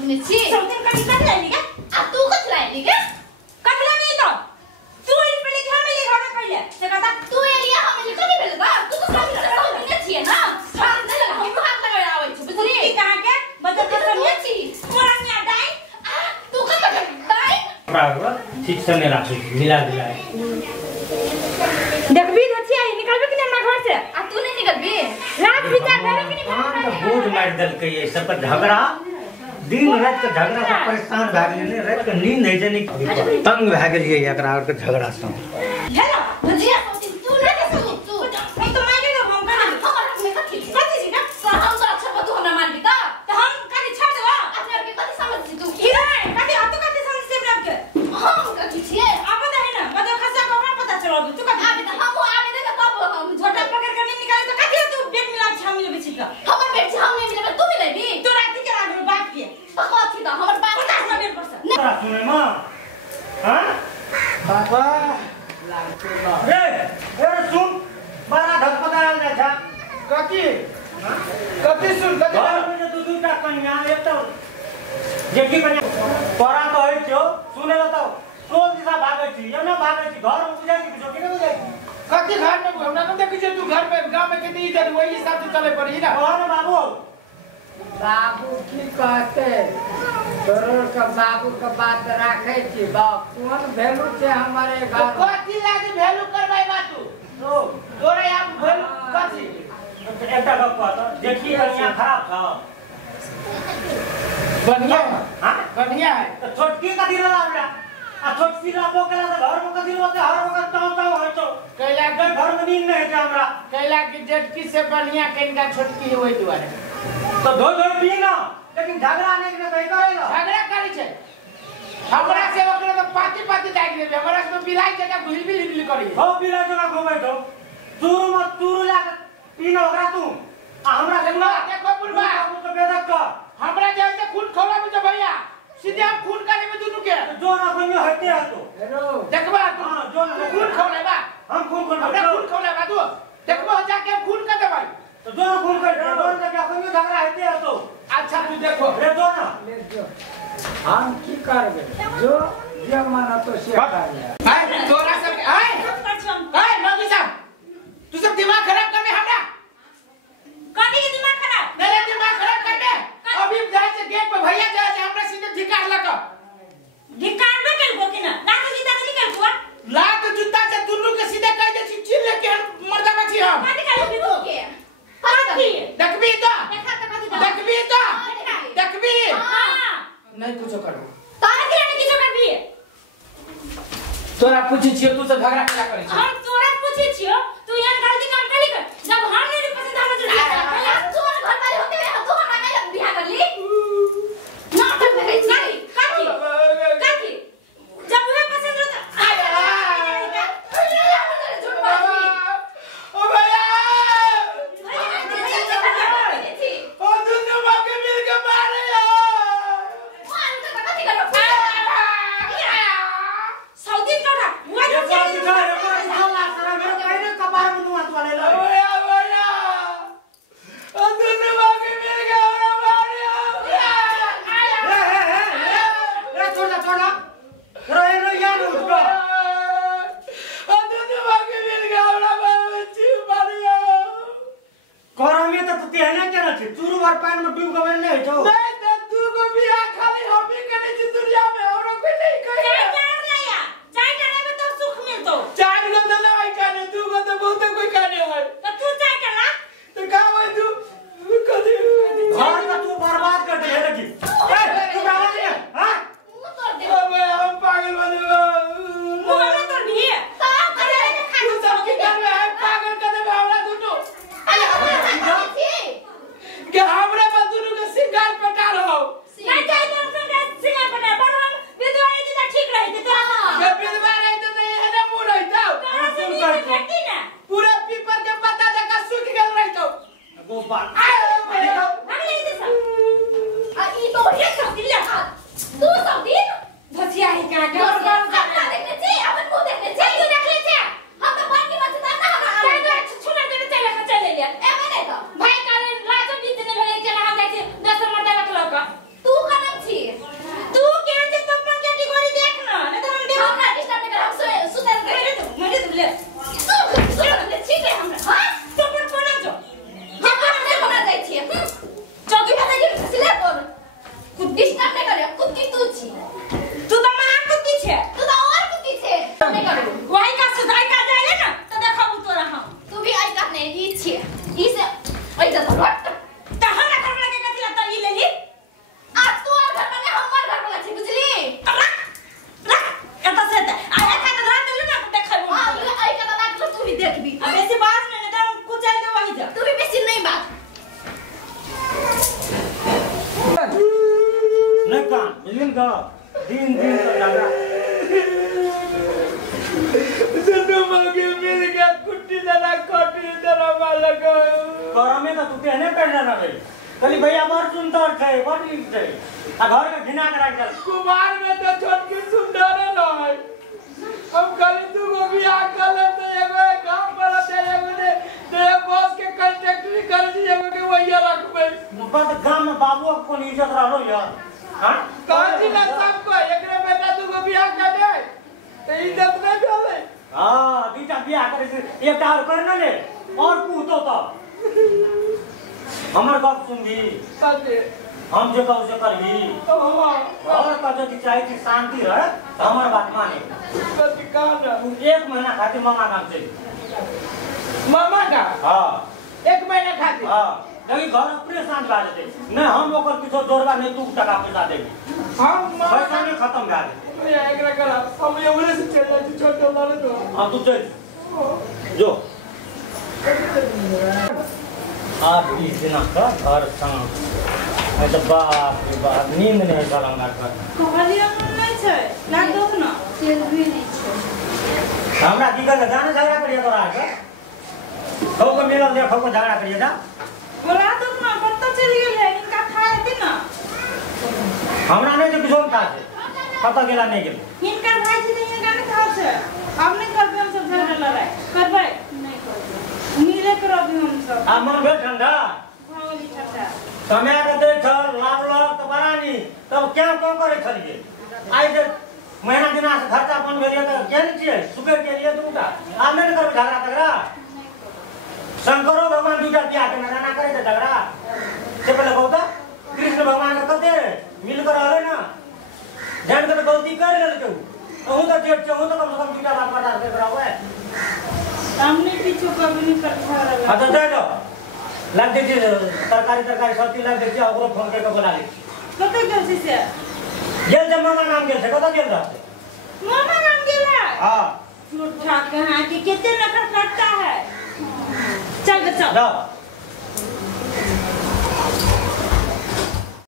सौतिनी छी सौतिन कति लाइली क्या आ तू कति लाइली क्या कतिला नहीं तो तू पहले घर में घर में पहले से कहता तू एलिया हामीले कति बेला त तू त सौतिनी छिए न छान दे लगा हम हात लगाएर आबै छु बुझली की कहां के बता तो सौतिनी छी पुरानी दाई आ तू कति दाई बराबर ठीक से नहीं राखी मिला दिला देखबी धछि आई निकलबे कि नहीं घर से आ तू नहीं निकलबी रात विचार करे कि नहीं तो बोझ मार दल के ये सब झगड़ा दिन रात का झगड़ा से परेशान भाग गेले रात के नींद नहीं जनी तंग भाग गेलिए एकरा और के झगड़ा से हेलो भजिया तू ना के तू नहीं तो मारे तो हम का हमर में कति छी ना हम तो अच्छा तू हमरा मारबी त तो हम कति छाड़ देबा अपने के कति समझ छी तू की रे कति आ तो कति समझ से अपने के हम कति छिए अब तो है ना मतलब खसा को पता चलो तू कति आबे त हम आबे दे तब हम छोटा पकड़ कर नहीं निकाले तो कति तू बेग मिला छाम मिले बेची का हमर बेट हम नहीं मिले तू मिलेबी तो रात के रात में बात किए तो कथि त हमर बात 50% सुने मां हां बाबा ए सुन बड़ा धक्का ना जा कति कति सुन कति घर में तो दूटा कन्या एक तो जेकी कन्या तोरा तो है छो सुने तो टोल दिशा भागे छी या ना भागे छी घर में पूजा की जो के जाई कति घर में हमरा न देखि जे तू घर पे गांव में कितनी इज्जत वही हिसाब से चले पड़ी ना और बाबू बाबू की कहते तोर का बाबू का बात राखे छी बाप कौन वैल्यू छे हमारे तो घर कति लागे वैल्यू करवाई बा तू तो तोरे आप वैल्यू कति एकटा गप कहत देखी कन्या खराब था बढ़िया हां बढ़िया है तो छोटकी का दिला हमरा आ छोटकी लाबो केला तो घर में का दिल होते हर वक्त चाव चाव है तो कैला के घर में नींद नहीं है हमरा कैला की जेटकी से बढ़िया कनिका छोटकी होई दुआरे तो धो धो पी ना लेकिन झगड़ा नहीं के कहीं करेगा झगड़ा करी छे हमरा से ओकरे तो पाती पाती दाग देबे हमरा से बिलाई जगह भूल बिल करी हो बिला जगह घुमै तो चूरू मत चूरू ला पीना ओकरा तू आ हमरा से देखो देखो बुलबा बाबू तो बेदक का हमरा जैसे खून खौला मुझे भैया सीधे हम खून करे में दोनों के जो ना कोई हटते है तो हेलो देखबा तू हां जो तू खून खौले बा हम खून हमरा खून खौले बा तू देखबो जाके हम खून कर देबै तो जो खून कर दो जब कोई झगड़ा हटते है तो अच्छा तू देखो रे दो ना ले जो हम की करबे जो जे माना तो से कर हाय तोरा सब हाय हाय नौकी साहब तू सब दिमाग खराब करने हमरा कति के दिमाग खराब मेरे दिमाग खराब करने अभी जाए से गेट पे भैया जाए से हमरा सीधे धिकार लगा धिकार में कर गो कि ना ना तो सीधा नहीं कर गो लात जूता से दुनु के सीधे कह दे छी चिल्ले के मर्दा बची हम कति कर भी तू तू के कति देखबी तो देखा त कति देखबी तो देखबी हां नहीं कुछ करो तारा के नहीं किछो कर भी तोरा पूछी छियो तू से झगड़ा क्या करे छी हम तोरा पूछे छियो तू यार गलती काम कली कर जब हम नहीं पसंद हम जो आ तू घर वाले होते हुए तू हमरा नहीं बियाह कर ली ना तक देखै छी कति जब वे पसंद रहता झूठ बाजी ओ भैया थी ओ दुनु मके मिल के मारे मान त कति करो सौदी कोठा वो ये बात दिखा रे को साला सारा मेरे कहने कपार में दुआ वाले लो भैया भैया ओ दुनु मके मिल के हमरा मारे ए छोड़ा रो यार उसको ओ दुनु मके मिल के हमरा मारे छी मारिया कोरा में तो तेहने के ना छी चूरू और पान में डूब गवे नहीं छो नहीं तो तू को बियाह खाली हम ही करे छी दुनिया में और कोई नहीं करे चाय डाले में तो सुख मिलतो चार गो तो नहीं खाने तू को तो बहुत कोई खाने है तो तू चाय करा तो का है तू कदी घर का तू बर्बाद कर दे लगी ए तू आवाज नहीं हां मुंह तोड़ दे अबे हम पागल बने मुंह में तो भी है तो करे के खा तू सब की कर में है पागल कर दे हमरा दुटो अरे हम थी के हमरे बदुनु के सिंगार पटा दिन का झगड़ा मागे मिल गया कुट्टी जला कोटी जला मालक करमे का तू तेने करना ना रे कली भैया मार सुंदर थे बड़ी थे आ घर में घिना करा चल कुमार में तो छोटकी सुंदर है हम कल तू को भी आकल तो एगो काम वाला दे एगो दे बॉस के कॉन्ट्रैक्टरी कर दी एगो के वही रखबे बस गांव में बाबू को इज्जत रहलो यार हां काजी ना सबको एकरे बेटा तू को बियाह कर दे तो इज्जत नहीं चले हां बीटा बियाह करे से एक और करना ले और पूतो तो हमर बात सुनगी सच्चे हम जो कहू से करगी और कतो की चाहे कि शांति रहे तो हमर बात माने सच्ची कहां तू एक महीना खातिर मामा काम से मामा का हां एक महीना खातिर हां लेकिन घर अपने शांत भा जेते नहीं हम ओकर किछो जोड़वा नहीं तू टका पैसा देगी हम पैसा नहीं खत्म भा जेते एकरा करा हम ये बोले से चल जाए छोटे वाले तो हां तू चल जो आप इस दिन का घर संग ऐसे बाप रे बाप नींद नहीं चला मार कर कहलियो नहीं छै लाग दो ना तेल भी नहीं छै हमरा की कर गाना झगड़ा करिए तोरा के खो को मिलल दे खो को झगड़ा करिए जा बोला दो ना पत्ता चली गेल है इनका खाए दे ना हमरा नहीं तो किछो था से पता गेला नहीं गेल इनका भाई जी नहीं गाने खाओ छै अब नहीं करबे हम सब झगड़ा लड़ाई करबे नहीं करबे मिले करो भी हम सब आ मन भेल ठंडा भावली ठंडा समय के दे छल लागल तो बरानी तब क्या को करे छलिए आई जे महीना दिना से खर्चा बन गेलिए तो क्या नहीं छिए सुकर के लिए दूटा आ नहीं करबे झगड़ा तगड़ा शंकरो भगवान दूटा बियाह के ना करे थे झगड़ा से पहले कहता कृष्ण भगवान के कते मिल कर रहले ना जान के गलती कर लेल के कहूं तो जेठ चाहूं तो कम से कम दूटा बात बता दे बराबर है हमने पीछे कभी नहीं करता रहा अच्छा दे दो लग दे तरकारी सब्जी लग दे ओकरो फोन करके बुला ले कते गेल छी से गेल जब मामा नाम गेल से कत गेल रहते मामा नाम गेला हां झूठ ठाक कहां कि कितने नखर करता है चल बच्चा जाओ